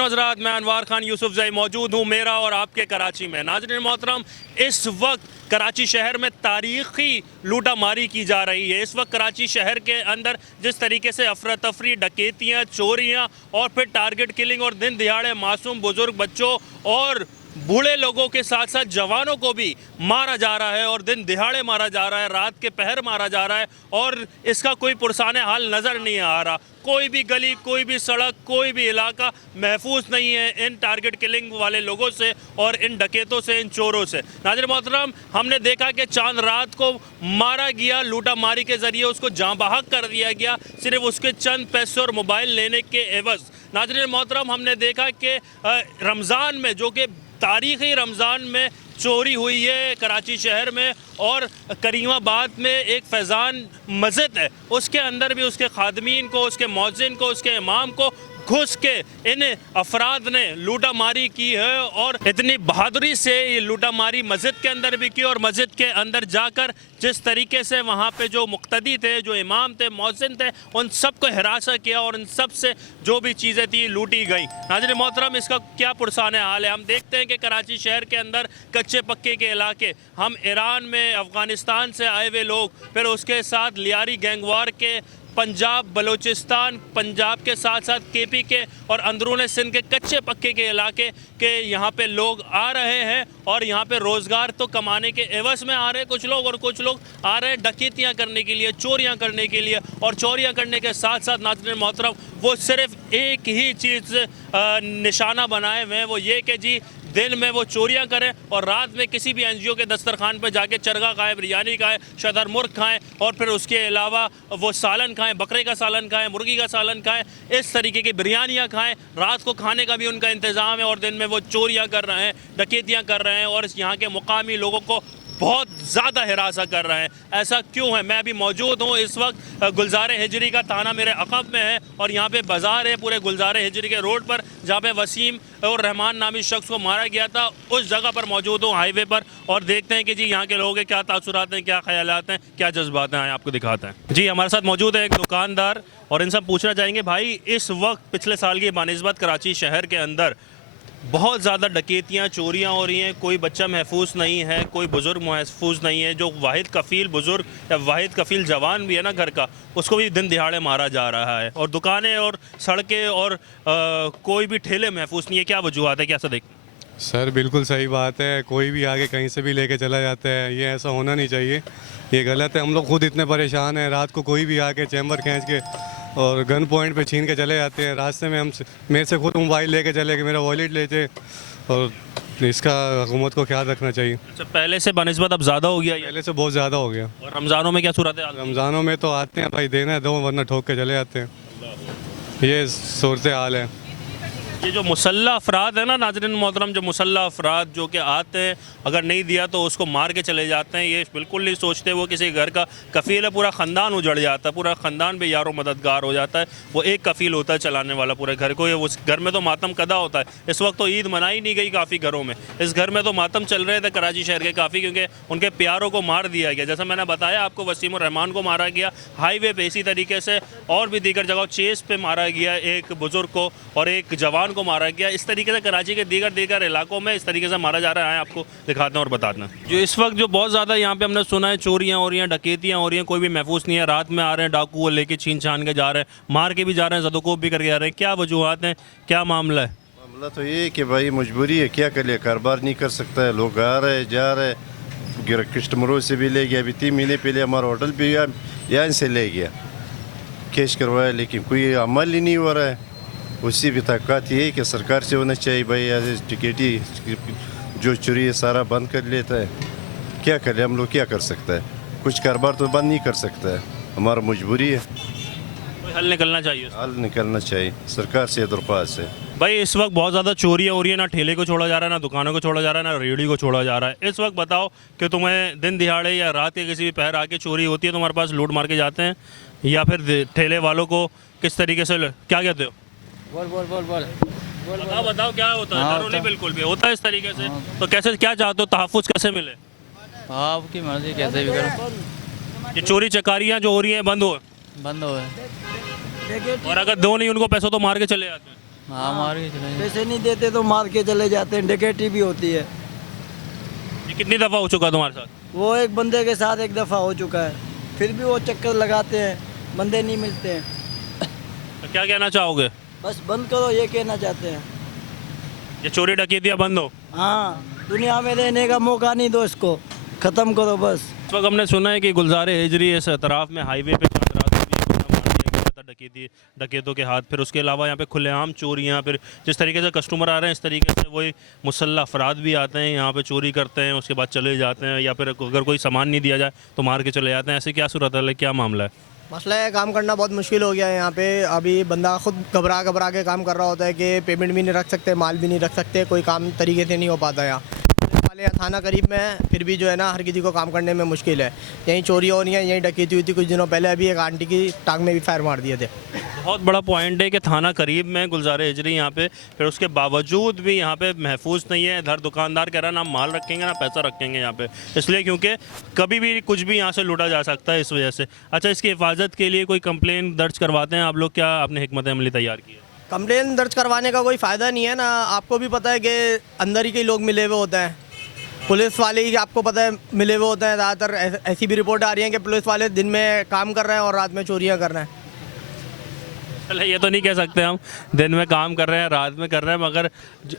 नाज़रीन हज़रात, मैं अनवार खान यूसुफज़ई मौजूद हूँ मेरा और आपके कराची में। नाज़रीन मोहतरम, इस वक्त कराची शहर में तारीख़ी लूटा मारी की जा रही है। इस वक्त कराची शहर के अंदर जिस तरीके से अफरा तफरी, डकैतियाँ, चोरियाँ और फिर टारगेट किलिंग और दिन दिहाड़े मासूम बुज़ुर्ग बच्चों और बूढ़े लोगों के साथ साथ जवानों को भी मारा जा रहा है और दिन दिहाड़े मारा जा रहा है, रात के पहर मारा जा रहा है और इसका कोई पुरसाने हाल नज़र नहीं आ रहा। कोई भी गली, कोई भी सड़क, कोई भी इलाका महफूज नहीं है इन टारगेट किलिंग वाले लोगों से और इन डकैतों से, इन चोरों से। नाज़रीन मोहतरम, हमने देखा कि चांद रात को मारा गया, लूटा मारी के ज़रिए उसको जाँ बहक कर दिया गया सिर्फ उसके चंद पैसे और मोबाइल लेने के एवज़। नाज़रीन मोहतरम, हमने देखा कि रमज़ान में, जो कि तारीख़ी रमज़ान में चोरी हुई है कराची शहर में और करीमाबाद में एक फैज़ान मस्जिद है, उसके अंदर भी उसके खादमीन को, उसके मौज़िन को, उसके इमाम को घुस के इन अफराद ने लूटा मारी की है और इतनी बहादुरी से ये लूटा मारी मस्जिद के अंदर भी की और मस्जिद के अंदर जाकर जिस तरीके से वहाँ पे जो मुक्तदी थे, जो इमाम थे, मौज़िन थे, उन सबको हिरासा किया और उन सब से जो भी चीज़ें थी लूटी गई। नाज़रीन मोहतरम, इसका क्या पुरसाने हाल है। हम देखते हैं कि कराची शहर के अंदर कच्चे पक्के के इलाके, हम ईरान में, अफ़गानिस्तान से आए हुए लोग, फिर उसके साथ लियारी गैंगवार के, पंजाब, बलूचिस्तान, पंजाब के साथ साथ केपी के और अंदरून सिंध के कच्चे पक्के के इलाके के यहाँ पे लोग आ रहे हैं और यहाँ पे रोज़गार तो कमाने के एवज़ में आ रहे हैं कुछ लोग और कुछ लोग आ रहे हैं डकैतियाँ करने के लिए, चोरियाँ करने के लिए। और चोरियाँ करने के साथ साथ नाज़रीन मोहतरम, वो सिर्फ एक ही चीज़ निशाना बनाए हुए हैं, वो ये कि जी दिन में वो चोरियां करें और रात में किसी भी एनजीओ के दस्तरखान पर जाके चरगा खाएं, बिरयानी खाएं, शदरमुर्ग खाएं और फिर उसके अलावा वो सालन खाएं, बकरे का सालन खाएं, मुर्गी का सालन खाएं, इस तरीके की बिरयानियां खाएं। रात को खाने का भी उनका इंतज़ाम है और दिन में वो चोरियां कर रहे हैं, डकैतियां कर रहे हैं और यहाँ के मुकामी लोगों को बहुत ज़्यादा हिरासा कर रहे हैं। ऐसा क्यों है? मैं अभी मौजूद हूँ इस वक्त गुलजार हिजरी का थाना मेरे अक़ब में है और यहाँ पे बाज़ार है पूरे गुलजार हिजरी के रोड पर, जहाँ पे वसीम और रहमान नामी शख्स को मारा गया था, उस जगह पर मौजूद हूँ हाईवे पर और देखते हैं कि जी यहाँ के लोगों के क्या तासुरात हैं, क्या ख्यालात हैं, क्या जज्बात हैं, आपको दिखाते हैं। जी हमारे साथ मौजूद है एक दुकानदार और इनसे पूछना चाहेंगे, भाई इस वक्त पिछले साल की बानिस्बत कराची शहर के अंदर बहुत ज़्यादा डकैतियाँ, चोरियाँ हो रही हैं, कोई बच्चा महफूज नहीं है, कोई बुज़ुर्ग महफूज नहीं है, जो वाहिद कफ़ील बुज़ुर्ग या वाहिद कफ़ील जवान भी है ना घर का, उसको भी दिन दिहाड़े मारा जा रहा है और दुकानें और सड़कें और कोई भी ठेले महफूज नहीं है। क्या वजूहत है, कैसा देख? सर बिल्कुल सही बात है, कोई भी आगे कहीं से भी लेके चला जाता है, ये ऐसा होना नहीं चाहिए, ये गलत है। हम लोग खुद इतने परेशान हैं, रात को कोई भी आके चैम्बर खींच के और गन पॉइंट पे छीन के चले जाते हैं। रास्ते में मेरे से खुद मोबाइल लेके चले गए, मेरा वॉलेट लेते और इसका हुकूमत को ख्याल रखना चाहिए। अच्छा, पहले से बनिस्बत अब ज़्यादा हो गया? पहले से बहुत ज़्यादा हो गया। और रमज़ानों में क्या सूरत है? रमज़ानों में तो आते हैं भाई, देना है दो वरना ठोक के चले जाते हैं, ये सूरत हाल है। ये जो मुसल्ला अफराद है ना नाज़रीन मोहतरम, जो मुसल्ला अफराद जो कि आते हैं, अगर नहीं दिया तो उसको मार के चले जाते हैं, ये बिल्कुल नहीं सोचते वो किसी घर का कफ़ील है, पूरा ख़ानदान उजड़ जाता है, पूरा ख़ानदान भी यारो मददगार हो जाता है। वो एक कफ़ील होता है चलाने वाला पूरे घर को, ये उस घर में तो मातम कदा होता है। इस वक्त तो ईद मनाई नहीं गई काफ़ी घरों में, इस घर में तो मातम चल रहे थे कराची शहर के काफ़ी, क्योंकि उनके प्यारों को मार दिया गया। जैसा मैंने बताया आपको, वसीम और रहमान को मारा गया हाईवे पर, इसी तरीके से और भी दीगर जगह चेस पे मारा गया एक बुज़ुर्ग को और एक जवान को मारा गया। इस तरीके से कराची के दीगर इलाकों में इस तरीके से मारा जा रहा है। आपको दिखाते हैं और बताते हैं। जो इस वक्त जो बहुत ज़्यादा यहाँ पे हमने सुना है चोरियाँ हो रही हैं, डकैतियाँ हो रही हैं, कोई भी महफूज नहीं है, रात में आ रहे हैं डाकू वो लेके छीन छान के जा रहे हैं, मार के भी जा रहे हैं, ज़दोकोब भी करके जा रहे हैं। क्या वजूहत हैं, क्या मामला है? मामला तो ये है कि भाई मजबूरी है, क्या कर लिया, कारोबार नहीं कर सकता है, लोग आ रहे जा रहे, कस्टमरों से भी ले गया। अभी 3 महीने पहले हमारा होटल भी यहाँ से ले गया, कैश करवाया, लेकिन कोई अमल ही नहीं हो रहा है। उसी भी ताकत ये है कि सरकार से होना चाहिए भाई, टिकटी जो चोरी है सारा बंद कर लेता है। क्या करें हम लोग, क्या कर सकता है, कुछ कारोबार तो बंद नहीं कर सकता है, हमारा मजबूरी है। कोई हल निकलना चाहिए, हल निकलना चाहिए, सरकार से दरख्वास्त है। भाई इस वक्त बहुत ज़्यादा चोरियाँ हो रही है, ना ठेले को छोड़ा जा रहा है, ना दुकानों को छोड़ा जा रहा है, ना रेहड़ी को छोड़ा जा रहा है। इस वक्त बताओ कि तुम्हें दिन दिहाड़े या रात के किसी भी पहर आके चोरी होती है, तुम्हारे पास लूट मार के जाते हैं, या फिर ठेले वालों को किस तरीके से, क्या कहते हो? बोल बताओ क्या होता है? डरो नहीं बिल्कुल भी, होता है इस तरीके से। तो कैसे, क्या चाहते हो, तहफ़्फ़ुज़ कैसे मिले? आपकी मर्जी, कैसे भी करो। ये चोरी चकारियाँ जो हो रही हैं बंद हो बंद हो गए। और अगर दो नहीं उनको पैसों तो मार के चले जाते हैं। हाँ मार के चले जाते। पैसे नहीं देते तो मार के चले जाते हैं, डकैती भी होती है। ये कितनी दफ़ा हो चुका तुम्हारे साथ? वो एक बंदे के साथ एक दफ़ा हो चुका है, फिर भी वो चक्कर लगाते हैं, बंदे नहीं मिलते हैं। तो क्या कहना चाहोगे? बस बंद करो, ये कहना चाहते हैं। ये चोरी डकैतियाँ बंद हो? हाँ, दुनिया में रहने का मौका नहीं दो इसको, ख़त्म करो बस। इस वक्त हमने सुना है कि गुलजार हिजरी इस अतराफ़ में हाईवे पे चांद रात को भी गोला मार दिया गया था डकैतों के हाथ। फिर उसके अलावा यहाँ पे खुलेआम चोरियाँ, फिर जिस तरीके से कस्टमर आ रहे हैं इस तरीके से वही मुसल्लह अफराद भी आते हैं यहाँ पे, चोरी करते हैं, उसके बाद चले जाते हैं, या फिर अगर कोई सामान नहीं दिया जाए तो मार के चले जाते हैं। ऐसे क्या सूरत है, क्या मामला है? मसला है, काम करना बहुत मुश्किल हो गया है यहाँ पे। अभी बंदा खुद घबरा के काम कर रहा होता है कि पेमेंट भी नहीं रख सकते, माल भी नहीं रख सकते, कोई काम तरीके से नहीं हो पाता यहाँ। पुलिस वाले थाना करीब में है, फिर भी जो है ना हर किसी को काम करने में मुश्किल है। यहीं चोरी हो रही है, यहीं डकैती हुई थी कुछ दिनों पहले, अभी एक आंटी की टांग में भी फायर मार दिए थे। बहुत बड़ा पॉइंट है कि थाना करीब में गुलजार हिजरी यहाँ पे, फिर उसके बावजूद भी यहाँ पे महफूज नहीं है। इधर दुकानदार कह रहा है ना माल रखेंगे ना पैसा रखेंगे यहाँ पे, इसलिए क्योंकि कभी भी कुछ भी यहाँ से लूटा जा सकता है इस वजह से। अच्छा, इसकी हिफाजत के लिए कोई कंप्लेन दर्ज करवाते हैं आप लोग? क्या आपने हिकमत अमली तैयार की है? कंप्लेन दर्ज करवाने का कोई फ़ायदा नहीं है ना, आपको भी पता है कि अंदर ही कई लोग मिले हुए होते हैं, पुलिस वाले ही आपको पता है मिले हुए होते हैं ज़्यादातर। ऐसी भी रिपोर्ट आ रही है कि पुलिस वाले दिन में काम कर रहे हैं और रात में चोरियाँ कर रहे हैं। चले, ये तो नहीं कह सकते हम दिन में काम कर रहे हैं रात में कर रहे हैं, मगर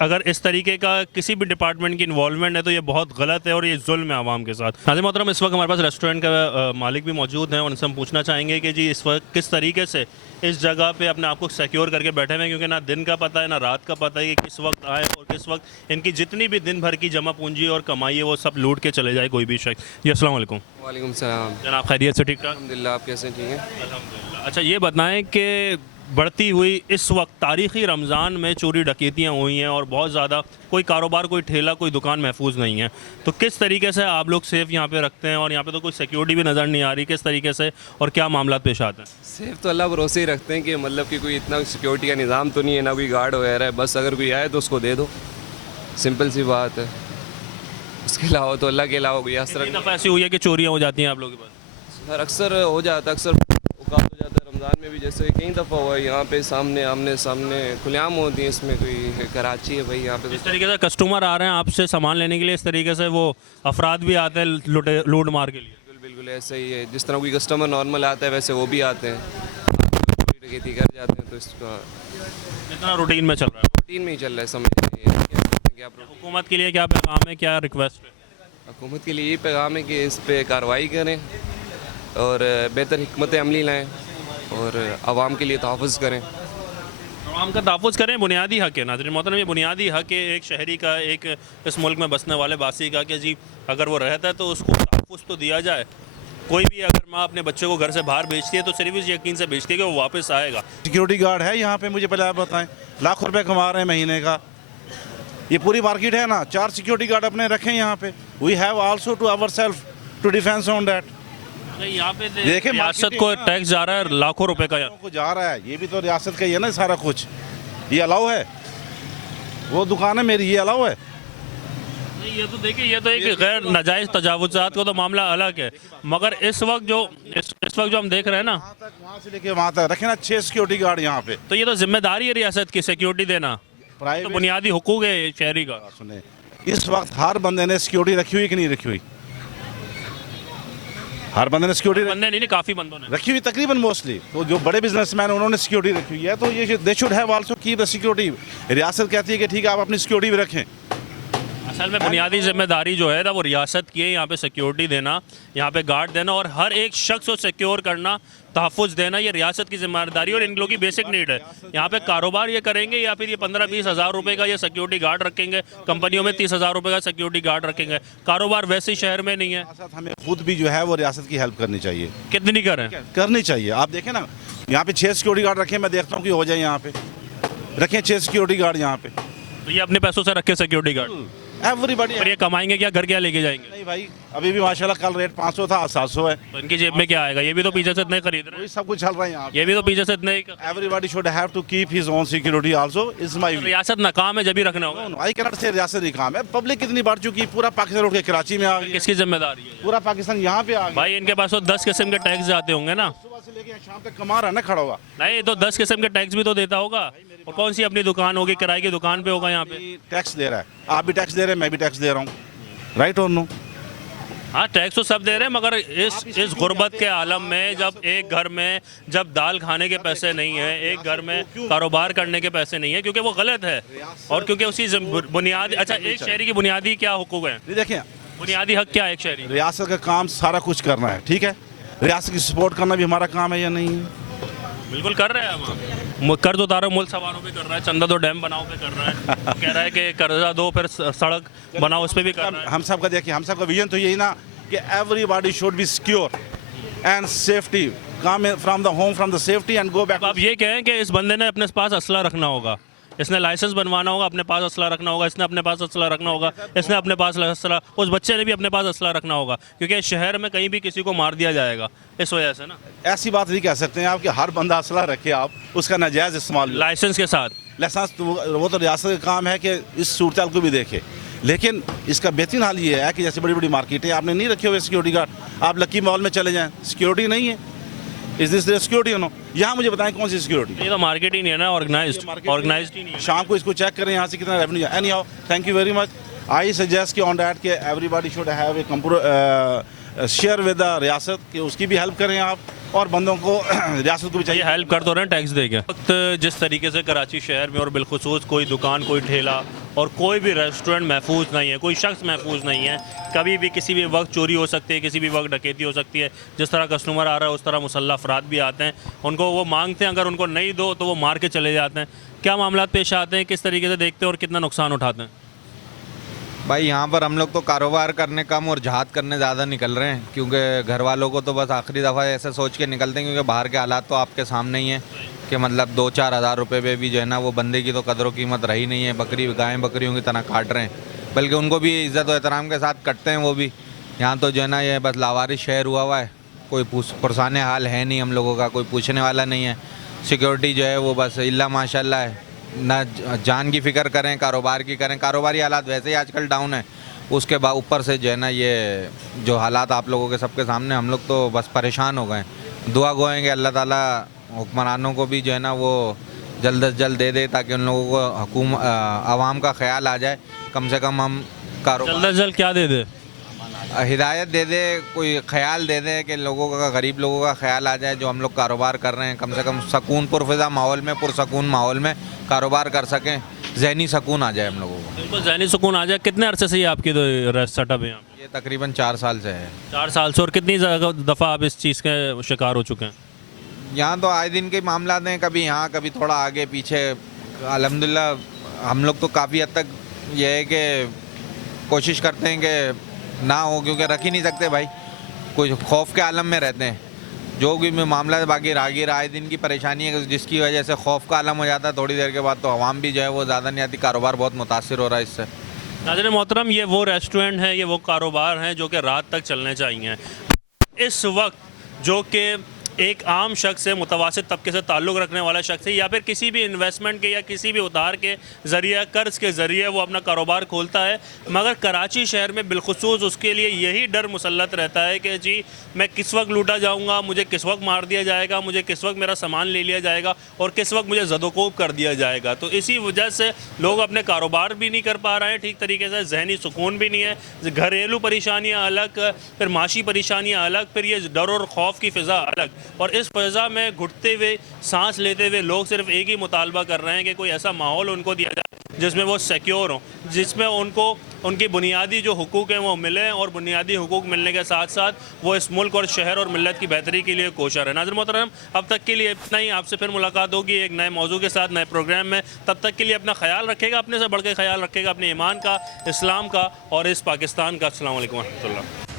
अगर इस तरीके का किसी भी डिपार्टमेंट की इन्वॉल्वमेंट है तो ये बहुत गलत है और ये जुल्म है आवाम के साथ। नाज़रीन मोहतरम, इस वक्त हमारे पास रेस्टोरेंट का मालिक भी मौजूद हैं और उनसे हम पूछना चाहेंगे कि जी इस वक्त किस तरीके से इस जगह पे अपने आप को सिक्योर करके बैठे हुए हैं, क्योंकि ना दिन का पता है ना रात का पता है कि किस वक्त आए और किस वक्त इनकी जितनी भी दिन भर की जमा पूंजी और कमाई है वो सब लूट के चले जाए कोई भी शख्स। जी अस्सलाम वालेकुम। वालेकुम सलाम। जनाब खैरियत से? ठीक ठाक अल्हम्दुलिल्लाह, आप कैसे? ठीक है अल्हम्दुलिल्लाह। अच्छा, ये बताएं कि बढ़ती हुई इस वक्त तारीख़ी रमज़ान में चोरी डकैतियाँ हुई हैं और बहुत ज़्यादा कोई कारोबार, कोई ठेला, कोई दुकान महफूज नहीं है, तो किस तरीके से आप लोग सेफ़ यहाँ पे रखते हैं? और यहाँ पे तो कोई सिक्योरिटी भी नज़र नहीं आ रही, किस तरीके से और क्या मामला पेश आते हैं? सेफ तो अल्लाह भरोसे ही रखते हैं कि मतलब कि कोई इतना सिक्योरिटी का निज़ाम तो नहीं है, ना कोई गार्ड वगैरह है, बस अगर कोई आए तो उसको दे दो, सिंपल सी बात है। उसके अलावा तो अल्लाह के अलावा कोई असर कितनी दफ़ा ऐसी हुई है कि चोरियाँ हो जाती हैं आप लोगों के पास? सर अक्सर हो जाता है, अक्सर औकात हो जाता है। रमज़ान में भी जैसे कई दफ़ा हुआ है, यहाँ पे सामने आमने सामने खुलेआम होती है। इसमें कोई कराची है भाई, यहाँ पे इस तरीके से कस्टमर आ रहे हैं आपसे सामान लेने के लिए, इस तरीके से वो अफराद भी आते हैं लूट मार के लिए? बिल्कुल बिल्कुल ऐसा ही है। जिस तरह कोई कस्टमर नॉर्मल आता है वैसे वो भी आते हैं, डकैती कर जाते हैं। तो इसका इतना रूटीन में चल रहा है? रूटीन में ही चल रहा है, समझ कि आप हुकूमत के लिए क्या पैगाम है, क्या रिक्वेस्ट है? हुकूमत के लिए ये पैगाम है कि इस पे कार्रवाई करें और बेहतर हिकमत अमली लाएँ और आवाम के लिए तहफ़्फ़ुज़ करें। आवाम का तहफ़्फ़ुज़ करें, बुनियादी हक़ है। नाज़रीन मोहतरम, ये बुनियादी हक़ है एक शहरी का, एक इस मुल्क में बसने वाले बासी का, कि जी अगर वो रहता है तो उसको तहफ़्फ़ुज़ तो दिया जाए। कोई भी अगर माँ अपने बच्चे को घर से बाहर भेजती है तो सिर्फ इस यकीन से भेजती है कि वो वापस आएगा। सिक्योरिटी गार्ड है यहाँ पे, मुझे पहले आप बताएं, लाखों रुपए कमा रहे हैं महीने का। ये पूरी मार्केट है ना, 4 सिक्योरिटी गार्ड अपने रखें यहाँ पे। We have also to our self to defence on that. यहाँ पे देखें, रियासत को टैक्स जा रहा है लाखों रुपए का, को जा रहा है, ये भी तो रियासत का ही है ना सारा कुछ। ये अलाउ है, वो दुकान है मेरी, ये अलाउ है? नहीं, ये तो देखिए, ये तो एक गैर नाजायज़ तजावुज़ात का तो मामला अलग है, मगर इस वक्त जो हम देख रहे हैं ना, वहाँ से लेके वहाँ तक रखे ना 6 सिक्योरिटी गार्ड यहाँ पे। तो ये तो जिम्मेदारी है रियासत की सिक्योरिटी देना, तो बुनियादी हुकूक है शहरी का। सुने, इस वक्त हर बंदे ने सिक्योरिटी रखी हुई कि नहीं रखी हुई? हर बंदे ने सिक्योरिटी बंदे नहीं, काफ़ी बंदों ने रखी हुई तकरीबन मोस्टली। तो जो बड़े बिजनेसमैन उन्होंने सिक्योरिटी रखी हुई है, तो ये they should have also keep the security. रियासत कहती है कि ठीक है आप अपनी सिक्योरिटी भी रखें। असल में बुनियादी जिम्मेदारी जो है ना वो रियासत की है, यहाँ पे सिक्योरिटी देना, यहाँ पे गार्ड देना और हर एक शख्स को सिक्योर करना, तहफ़्फ़ुज़ देना, ये रियासत की जिम्मेदारी और इन लोगों की बेसिक नीड है। यहाँ पे कारोबार ये करेंगे या फिर ये 15-20 हज़ार रुपये का ये सिक्योरिटी गार्ड रखेंगे, कंपनियों में 30,000 रुपये का सिक्योरिटी गार्ड रखेंगे, कारोबार वैसे ही शहर में नहीं है। साथ हमें खुद भी जो है वो रियासत की हेल्प करनी चाहिए। कितनी करें? करनी चाहिए। आप देखें ना, यहाँ पे 6 सिक्योरिटी गार्ड रखें, मैं देखता हूँ कि हो जाए यहाँ पे रखें 6 सिक्योरिटी गार्ड यहाँ पे। तो ये अपने पैसों से रखे सिक्योरिटी गार्ड, एवरीबॉडी। और ये कमाएंगे क्या, घर क्या लेके जाएंगे? नहीं भाई, अभी भी माशाल्लाह कल रेट 500 था, 700 है। तो इनकी जेब में क्या आएगा? ये भी तो पीछे से इतने खरीद रहे हैं, वही सब कुछ चल रहा है यहाँ। ये भी तो पीछे से इतने। Everybody should have to keep his own security also, is my view. रियासत नाकाम है जब भी रखना होगा। आई कैनॉट से रियासत ही काम है। पब्लिक कितनी बढ़ चुकी है, पूरा पाकिस्तान उठ के कराची में आ गया, किसकी जिम्मेदारी है? पूरा पाकिस्तान यहाँ पे आ गया। भाई इनके पास तो 10 किस्म के टैक्स जाते होंगे ना। सुबह से लेके शाम तक कमा रहा है ना, खड़ा हुआ। नहीं तो 10 किस्म के टैक्स भी तो देता होगा। और कौन सी अपनी दुकान होगी, किराए की दुकान पे होगा यहाँ पे? टैक्स दे रहा है, आप भी टैक्स दे रहे हैं, मैं भी टैक्स दे रहा हूँ, राइट और नो? हाँ, टैक्स तो सब दे रहे हैं, मगर इस गुर्बत के आलम में जब एक घर में जब दाल खाने के पैसे नहीं है, एक घर में कारोबार करने के पैसे नहीं है, क्योंकि वो गलत है और क्योंकि उसी बुनियादी, अच्छा, एक शहरी की बुनियादी क्या हुकूक है, ये देखिए, बुनियादी हक क्या है एक शहरी? रियासत का काम सारा कुछ करना है, ठीक है, रियासत की सपोर्ट करना भी हमारा काम है या नहीं है? बिल्कुल कर रहे हैं हम। कर्ज उतारो मुल्क सवारों पे कर रहा है, चंदा दो डैम बनाओ पे कर रहा है, कह रहा है कि कर्जा दो फिर सड़क बनाओ उस पे भी कर रहा है। हम सबका देखिए, हम सबका विजन तो यही ना कि everybody should be secure and safety, come from the home from the safety and go back. अब आप ये कहें कि इस बंदे ने अपने पास असला रखना होगा, इसने लाइसेंस बनवाना होगा, अपने पास असला रखना होगा, इसने अपने पास असला रखना होगा, इसने अपने पास असला, उस बच्चे ने भी अपने पास असला रखना होगा, क्योंकि शहर में कहीं भी किसी को मार दिया जाएगा इस वजह से ना। ऐसी बात नहीं कह सकते हैं आप कि हर बंदा असला रखे, आप उसका नाजायज़ इस्तेमाल लाइसेंस के साथ। लाइसेंस तो वो तो रियासत का काम है कि इस सूरत को भी देखे, लेकिन इसका बेहतरीन हाल ये है कि जैसे बड़ी बड़ी मार्केटें आपने नहीं रखे हुए सिक्योरिटी गार्ड, आप लकी मॉल में चले जाएँ, सिक्योरिटी नहीं है, इज दिस सिक्योरिटी नो? यहाँ मुझे बताएं कौन सी सिक्योरिटी? ये तो मार्केट ही नहीं है ना, ऑर्गेनाइज्ड ही नहीं है। शाम को इसको चेक करें यहाँ से कितना रेवेन्यू है। Any how, thank you very much. I suggest कि ऑन डैट के everybody should have a share with the रियासत, कि उसकी भी हेल्प करें आप, और बंदों को रियासत को भी ये चाहिए हेल्प कर तो रहे हैं टैक्स देके। वक्त जिस तरीके से कराची शहर में और बिलखुसूस कोई दुकान, कोई ठेला और कोई भी रेस्टोरेंट महफूज नहीं है, कोई शख्स महफूज नहीं है, कभी भी किसी भी वक्त चोरी हो सकती है, किसी भी वक्त डकैती हो सकती है। जिस तरह कस्टमर आ रहा है उस तरह मुसल्लह अफराद भी आते हैं, उनको वो मांगते हैं, अगर उनको नहीं दो तो वो मार के चले जाते हैं। क्या मामला पेश आते हैं, किस तरीके से देखते हैं और कितना नुकसान उठाते हैं? भाई यहाँ पर हम लोग तो कारोबार करने कम और जहाद करने ज़्यादा निकल रहे हैं, क्योंकि घर वालों को तो बस आखिरी दफ़ा ऐसे सोच के निकलते हैं, क्योंकि बाहर के हालात तो आपके सामने ही हैं कि मतलब 2-4 हज़ार रुपये पे भी जो है ना वो बंदे की तो कदर व कीमत रही नहीं है, बकरी गायें बकरियों की तरह काट रहे हैं, बल्कि उनको भी इज़्ज़त और एहतराम के साथ कटते हैं वो भी। यहाँ तो जो है ना ये बस लावारिस शहर हुआ हुआ है, कोई पुरसाने हाल है नहीं हम लोगों का, कोई पूछने वाला नहीं है। सिक्योरिटी जो है वो बस इल्ला माशाल्लाह है, ना जान की फ़िक्र करें, कारोबार की करें, कारोबारी हालात वैसे ही आजकल डाउन है, उसके बाद ऊपर से जो है ना ये जो हालात आप लोगों के सबके सामने, हम लोग तो बस परेशान हो गए। दुआ गोएंगे अल्लाह ताला हुक्मरानों को भी जो है ना वो जल्द से जल्द दे दे, ताकि उन लोगों को आवाम का ख्याल आ जाए, कम से कम हम कारोबार जल्द से जल्द क्या दे दे, हिदायत दे दे, कोई ख्याल दे दे कि लोगों का, गरीब लोगों का ख्याल आ जाए, जो हम लोग कारोबार कर रहे हैं, कम से कम सकून पुरफ़िज़ा माहौल में, पुरसकून माहौल में कारोबार कर सकें, जहनी सुकून आ जाए हम लोगों को। बिल्कुल जहनी सुकून आ जाए। कितने अरसे से ये आपकी सेटअप है यहाँ? ये तकरीबन 4 साल से है। 4 साल से। और कितनी दफ़ा आप इस चीज़ के शिकार हो चुके हैं? यहाँ तो आए दिन के मामला हैं, कभी यहाँ कभी थोड़ा आगे पीछे। अल्हम्दुलिल्लाह हम लोग तो काफ़ी हद तक ये है कि कोशिश करते हैं कि ना हो, क्योंकि रख ही नहीं सकते भाई, कोई खौफ के आलम में रहते हैं, जो भी मामला है। बाकी राहगीर आए दिन की परेशानी है, जिसकी वजह से खौफ का आलम हो जाता है, थोड़ी देर के बाद तो आवाम भी जो है वो ज़्यादा नहीं आती, कारोबार बहुत मुतासिर हो रहा है इससे। नाज़रीन मोहतरम, ये वो रेस्टोरेंट है, ये वो कारोबार हैं जो कि रात तक चलने चाहिए। इस वक्त जो कि एक आम शख्स है, मुतवासित तबके से ताल्लुक़ रखने वाला शख्स है, या फिर किसी भी इन्वेस्टमेंट के या किसी भी उधार के ज़रिए, कर्ज़ के ज़रिए वो अपना कारोबार खोलता है, मगर कराची शहर में बिलखुसूस उसके लिए यही डर मुसल्लत रहता है कि जी मैं किस वक्त लूटा जाऊँगा, मुझे किस वक्त मार दिया जाएगा, मुझे किस वक्त मेरा सामान ले लिया जाएगा और किस वक्त मुझे ज़दोकोब कर दिया जाएगा। तो इसी वजह से लोग अपने कारोबार भी नहीं कर पा रहे हैं ठीक तरीके से, जहनी सुकून भी नहीं है, घरेलू परेशानियाँ अलग, फिर माशी परेशानियाँ अलग, फिर ये डर और खौफ की फ़िज़ा अलग। और इस फ़िज़ा में घुटते हुए, सांस लेते हुए लोग सिर्फ एक ही मुतालबा कर रहे हैं कि कोई ऐसा माहौल उनको दिया जाए जिसमें वो सिक्योर हो, जिसमें उनको उनकी बुनियादी जो हुकूक हैं वो मिलें, और बुनियादी हुकूक मिलने के साथ साथ वो इस मुल्क और शहर और मिल्लत की बेहतरी के लिए कोशर है। नाज़रीन मोहतरम, अब तक के लिए इतना ही। आपसे फिर मुलाकात होगी एक नए मौजू के साथ, नए प्रोग्राम में। तब तक के लिए अपना ख्याल रखेगा, अपने से बढ़ के ख्याल रखेगा, अपने ईमान का, इस्लाम का और इस पाकिस्तान का। अस्सलाम वालेकुम व रहमतुल्लाह।